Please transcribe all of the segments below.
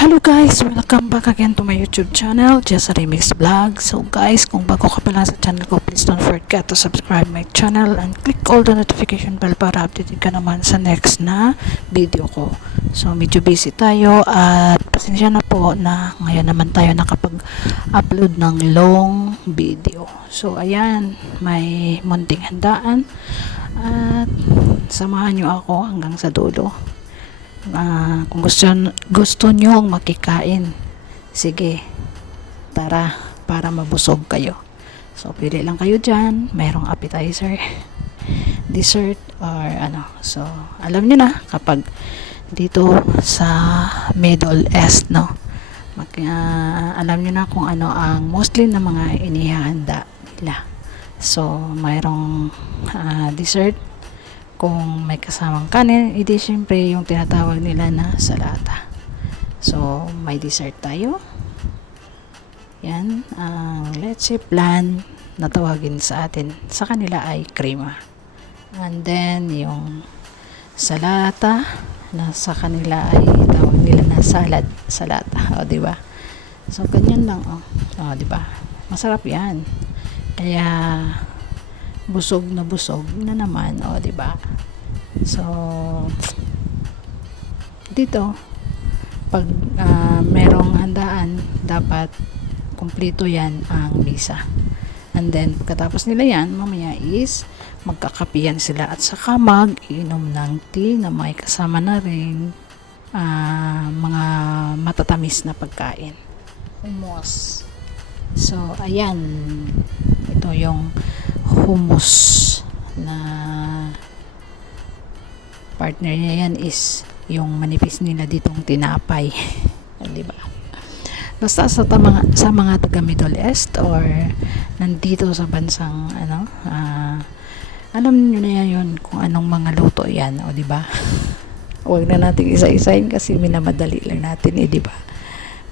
Hello guys! Welcome back again to my YouTube channel, Just a Remix Vlog. So guys, kung bago ka pa lang sa channel ko, please don't forget to subscribe my channel and click all the notification bell para updated ka naman sa next na video ko. So medyo busy tayo at pasensya na po na ngayon naman tayo nakapag-upload ng long video. So ayan, may munting handaan at samahan nyo ako hanggang sa dulo. Kung gusto nyo makikain, sige, tara, para mabusog kayo. So pili lang kayo dyan, mayroong appetizer, dessert, or ano. So alam nyo na, kapag dito sa Middle East, no, alam nyo na kung ano ang mostly na mga inihahanda nila. So mayroong dessert. Kung may kasamang kanin, edi syempre yung tinatawag nila na salata. So, may dessert tayo. Yan, ang leche flan na tawagin sa atin. Sa kanila ay crema. And then, yung salata na sa kanila ay tawag nila na salata. O, diba? So, ganyan lang, o. O, diba? Masarap yan. Kaya, busog na naman, o, diba? So dito pag merong handaan, dapat kumpleto yan ang misa. And then katapos nila yan, mamaya is magkakapiyan sila at saka mag-inom ng tea na may kasama na rin mga matatamis na pagkain, hummus. So ayan, ito yung hummus na partner niya. Yan is yung manipis nila ditong tinapay. Di ba? Basta sa mga taga Middle East or nandito sa bansang alam niyo na yan kung anong mga luto yan, o di ba? Huwag na natin isa-isahin kasi minamadali lang natin, di ba?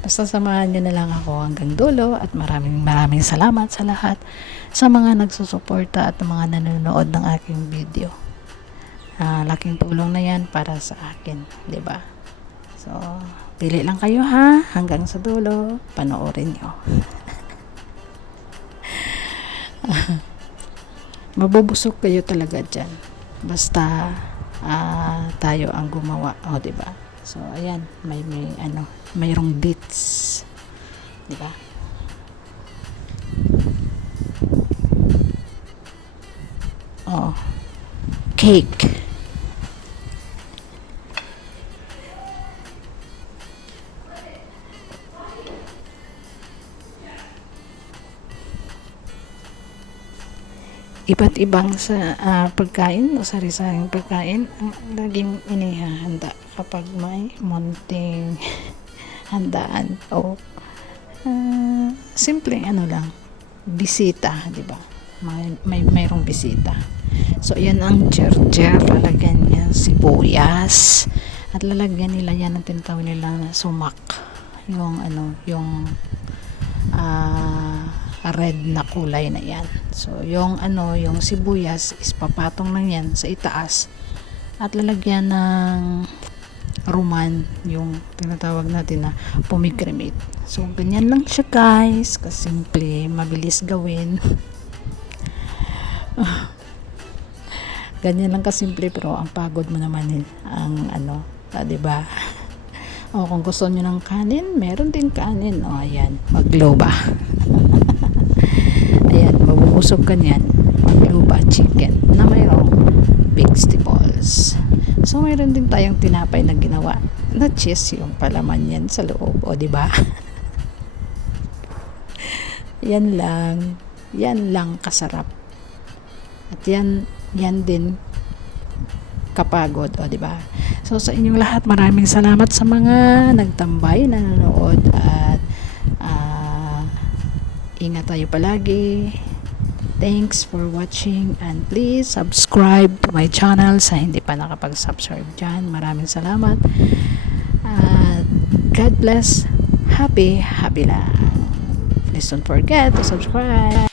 Basta samahan niyo na lang ako hanggang dulo at maraming salamat sa lahat sa mga nagsusuporta at mga nanonood ng aking video. Laking tulong na yan para sa akin, di ba? So, pili lang kayo ha, hanggang sa dulo, panoorin nyo. Mabubusog kayo talaga dyan. Basta tayo ang gumawa, o di ba? So, ayan, mayroong bits, di ba? Oh, cake. Iba't ibang sa pagkain o sari-saring pagkain ang laging inihahanda kapag may munting handaan o simpleng lang, bisita, di ba? Mayroong bisita. So ayan ang ger-ger, lalagyan niya sibuyas at lalagyan nila yan ang tinatawag nila na sumak, yung red na kulay na yan. So yung sibuyas is papatong lang yan sa itaas at lalagyan ng ruman, yung tinatawag natin na pomegranate. So ganyan lang siya guys, kasimple, mabilis gawin. Ganyan lang kasimple, pero ang pagod mo naman ang diba? O kung gusto nyo ng kanin, meron din kanin. O ayan, magloba. Ayan, mabubusog ka niyan, magloba chicken na mayroong vegetables. So mayroon din tayong tinapay na ginawa na cheese, yung palaman yan sa loob, o diba? Yan lang kasarap. At yan din kapagod, o diba? So sa inyong lahat, maraming salamat sa mga nagtambay, nanonood, at ingat tayo palagi. Thanks for watching and please subscribe to my channel sa hindi pa nakapag-subscribe dyan. Maraming salamat. God bless. Happy lang. Please don't forget to subscribe.